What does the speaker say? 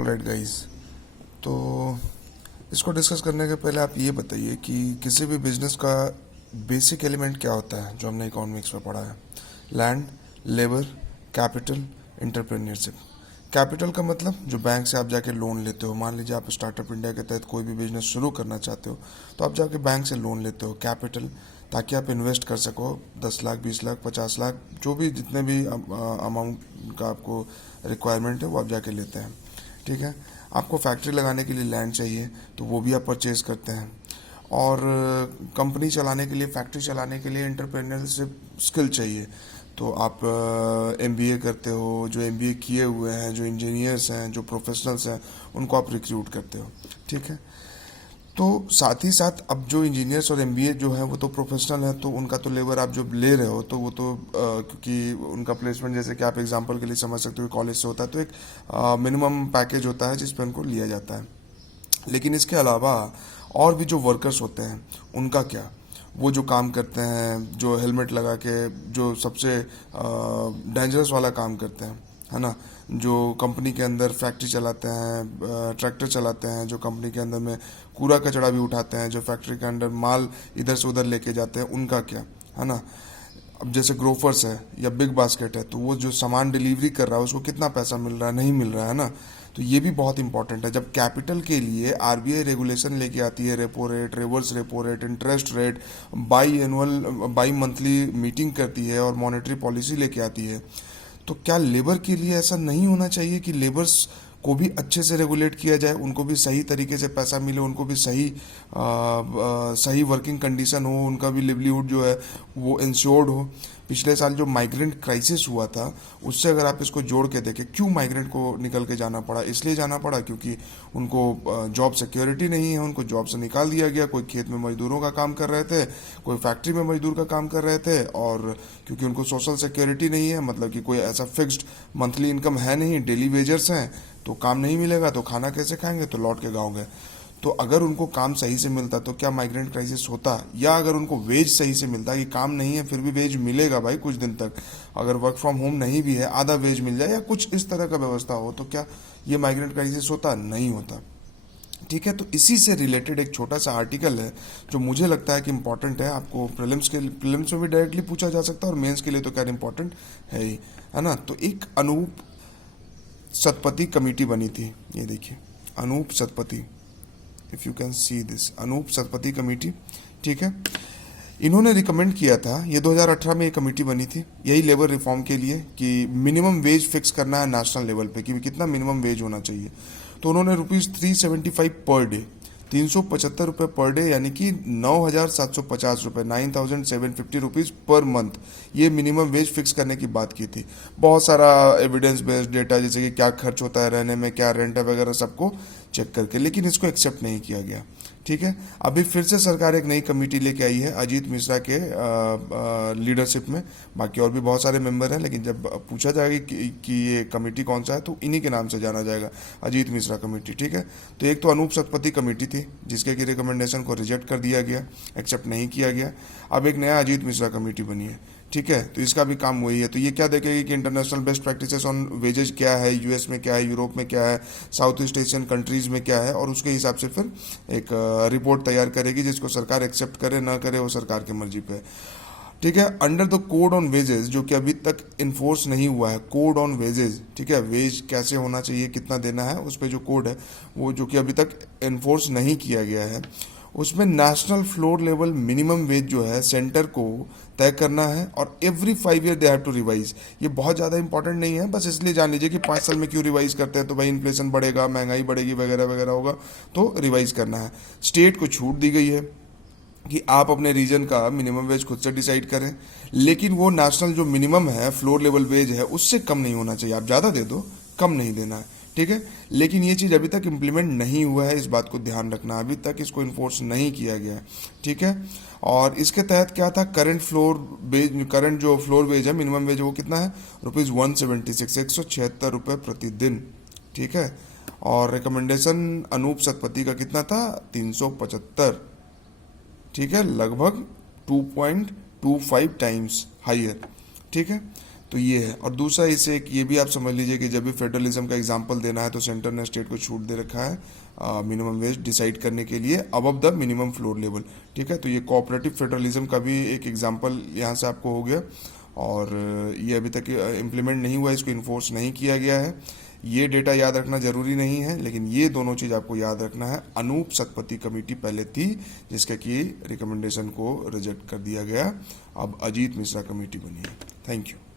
Alright guys, तो इसको discuss करने के पहले आप ये बताइए कि किसी भी बिजनेस का बेसिक एलिमेंट क्या होता है जो हमने इकोनॉमिक्स में पढ़ा है। Land, labour, capital, entrepreneurship. Capital का मतलब जो बैंक से आप जाके लोन लेते हो। मान लीजिए आप स्टार्टअप इंडिया के तहत कोई भी बिजनेस शुरू करना चाहते हो तो आप जाके बैंक से लोन लेते हो, कैपिटल, ताकि आप इन्वेस्ट कर सको। 10 लाख, 20 लाख, 50 लाख, जो भी जितने भी अमाउंट का आपको रिक्वायरमेंट है वो आप जाके लेते हैं। ठीक है। आपको फैक्ट्री लगाने के लिए लैंड चाहिए तो वो भी आप परचेज करते हैं। और कंपनी चलाने के लिए, फैक्ट्री चलाने के लिए एंटरप्रेन्योरशिप स्किल चाहिए। तो आप एमबीए करते हो, जो एमबीए किए हुए हैं, जो इंजीनियर्स हैं, जो प्रोफेशनल्स हैं, उनको आप रिक्रूट करते हो। ठीक है। तो साथ ही साथ अब जो इंजीनियर्स और एमबीए जो है वो तो प्रोफेशनल है, तो उनका तो लेबर आप जो ले रहे हो तो वो तो क्योंकि उनका प्लेसमेंट, जैसे कि आप एग्जांपल के लिए समझ सकते हो, कॉलेज से होता है, तो एक मिनिमम पैकेज होता है जिस पे उनको लिया जाता है। लेकिन इसके अलावा और भी जो वर्कर्स होते हैं उनका क्या? वो जो काम करते हैं, जो हेलमेट लगा के, जो सबसे डेंजरस वाला काम करते हैं, है ना, जो कंपनी के अंदर फैक्ट्री चलाते हैं, ट्रैक्टर चलाते हैं, जो कंपनी के अंदर में कूड़ा कचड़ा भी उठाते हैं, जो फैक्ट्री के अंदर माल इधर से उधर लेके जाते हैं, उनका क्या? है ना। अब जैसे ग्रोफर्स है या बिग बास्केट है, तो वो जो सामान डिलीवरी कर रहा है उसको कितना पैसा मिल रहा है, नहीं मिल रहा है ना। तो ये भी बहुत इंपॉर्टेंट है। जब कैपिटल के लिए आरबीआई रेगुलेशन लेके आती है, repo rate, reverse repo rate, interest rate, by monthly meeting करती है और मॉनेटरी पॉलिसी लेके आती है, तो क्या लेबर के लिए ऐसा नहीं होना चाहिए कि लेबर्स को भी अच्छे से रेगुलेट किया जाए, उनको भी सही तरीके से पैसा मिले, उनको भी सही वर्किंग कंडीशन हो, उनका भी लिवलीहुड जो है वो इंश्योर्ड हो। पिछले साल जो माइग्रेंट क्राइसिस हुआ था, उससे अगर आप इसको जोड़ के देखें, क्यों माइग्रेंट को निकल के जाना पड़ा? इसलिए जाना पड़ा क्योंकि उनको जॉब सिक्योरिटी नहीं है, उनको जॉब से निकाल दिया गया। कोई खेत में मजदूरों का काम कर रहे थे, कोई फैक्ट्री में मजदूर का काम कर रहे थे, और क्योंकि उनको सोशल सिक्योरिटी नहीं है, मतलब कि कोई ऐसा फिक्स्ड मंथली इनकम है नहीं, डेली वेजर्स हैं, तो काम नहीं मिलेगा तो खाना कैसे खाएंगे, तो लौट के गाँव गए। तो अगर उनको काम सही से मिलता तो क्या माइग्रेंट क्राइसिस होता? या अगर उनको वेज सही से मिलता, कि काम नहीं है फिर भी वेज मिलेगा भाई कुछ दिन तक, अगर वर्क फ्रॉम होम नहीं भी है आधा वेज मिल जाए, या कुछ इस तरह का व्यवस्था हो, तो क्या ये माइग्रेंट क्राइसिस होता? नहीं होता। ठीक है। तो इसी से रिलेटेड एक छोटा सा आर्टिकल है जो मुझे लगता है कि इंपॉर्टेंट है। आपको प्रीलिम्स में भी डायरेक्टली पूछा जा सकता है, और मेंस के लिए तो क्या इंपॉर्टेंट है ही, है ना। तो एक अनूप सतपथी कमेटी बनी थी, ये देखिए, Anup Satpathy, if you can see this, Anup Satpathy committee. ठीक है। इन्होंने रिकमेंड किया था, ये 2018 में ये कमेटी बनी थी, यही लेबर रिफॉर्म के लिए, कि मिनिमम वेज फिक्स करना है नेशनल लेवल पे, कि कितना मिनिमम वेज होना चाहिए। तो उन्होंने ₹375 पर डे, 375 रुपये पर डे, यानी कि 9,750 रुपये, 9,750 रुपीज़ पर मंथ, ये मिनिमम वेज फिक्स करने की बात की थी। बहुत सारा एविडेंस बेस्ड डेटा, जैसे कि क्या खर्च होता है रहने में, क्या रेंट है वगैरह, सबको चेक करके, लेकिन इसको एक्सेप्ट नहीं किया गया। ठीक है। अभी फिर से सरकार एक नई कमेटी लेके आई है अजीत मिश्रा के लीडरशिप में। बाकी और भी बहुत सारे मेंबर हैं, लेकिन जब पूछा जाएगा कि ये कमेटी कौन सा है, तो इन्हीं के नाम से जाना जाएगा, अजीत मिश्रा कमेटी। ठीक है। तो एक तो अनूप सतपथी कमेटी थी जिसके की रिकमेंडेशन को रिजेक्ट कर दिया गया, एक्सेप्ट नहीं किया गया। अब एक नया अजीत मिश्रा कमेटी बनी है। ठीक है। तो इसका भी काम वही है। तो ये क्या देखेगी कि international best practices on wages क्या है, यूएस में क्या है, यूरोप में क्या है, साउथ ईस्ट एशियन कंट्रीज में क्या है, और उसके हिसाब से फिर एक रिपोर्ट तैयार करेगी, जिसको सरकार एक्सेप्ट करे ना करे वो सरकार की मर्जी पे है। ठीक है। Under the code on wages, जो कि अभी तक इन्फोर्स नहीं हुआ है, कोड ऑन वेजेस, ठीक है, वेज कैसे होना चाहिए, कितना देना है, उस पर जो कोड है वो जो कि अभी तक इन्फोर्स नहीं किया गया है, उसमें national floor level minimum wage जो है सेंटर को तय करना है, और every 5 year they have to revise. ये बहुत ज़्यादा इंपॉर्टेंट नहीं है, बस इसलिए जान लीजिए कि 5 साल में क्यों रिवाइज करते हैं, तो भाई इन्फ्लेशन बढ़ेगा, महंगाई बढ़ेगी वगैरह वगैरह होगा, तो रिवाइज करना है। स्टेट को छूट दी गई है कि आप अपने रीजन का मिनिमम वेज खुद से डिसाइड करें, लेकिन वो नेशनल जो मिनिमम है, फ्लोर लेवल वेज है, उससे कम नहीं होना चाहिए। आप ज़्यादा दे दो, कम नहीं देना है। ठीक है। लेकिन ये चीज़ अभी तक इम्प्लीमेंट नहीं हुआ है, इस बात को ध्यान रखना, अभी तक इसको इन्फोर्स नहीं किया गया है। ठीक है। और इसके तहत क्या था, करंट जो फ्लोर वेज है, मिनिमम वेज, वो कितना है, ₹176, 176 रुपये प्रतिदिन। ठीक है। और रिकमेंडेशन अनूप सतपथी का कितना था, 375। ठीक है। लगभग 2.25 टाइम्स हाइयर। ठीक है। तो ये है। और दूसरा इससे एक ये भी आप समझ लीजिए कि जब भी फेडरलिज्म का एग्जांपल देना है तो सेंटर ने स्टेट को छूट दे रखा है मिनिमम वेज डिसाइड करने के लिए above the minimum floor level. ठीक है, तो ये कोऑपरेटिव फेडरलिज्म का भी एक एग्जांपल यहाँ से आपको हो गया। और ये अभी तक इम्प्लीमेंट नहीं हुआ, इसको इन्फोर्स नहीं किया गया है। ये डेटा याद रखना जरूरी नहीं है, लेकिन ये दोनों चीज़ आपको याद रखना है। अनूप सतपथी कमेटी पहले थी जिसका कि रिकमेंडेशन को रिजेक्ट कर दिया गया, अब अजीत मिश्रा कमेटी बनी है। Thank you.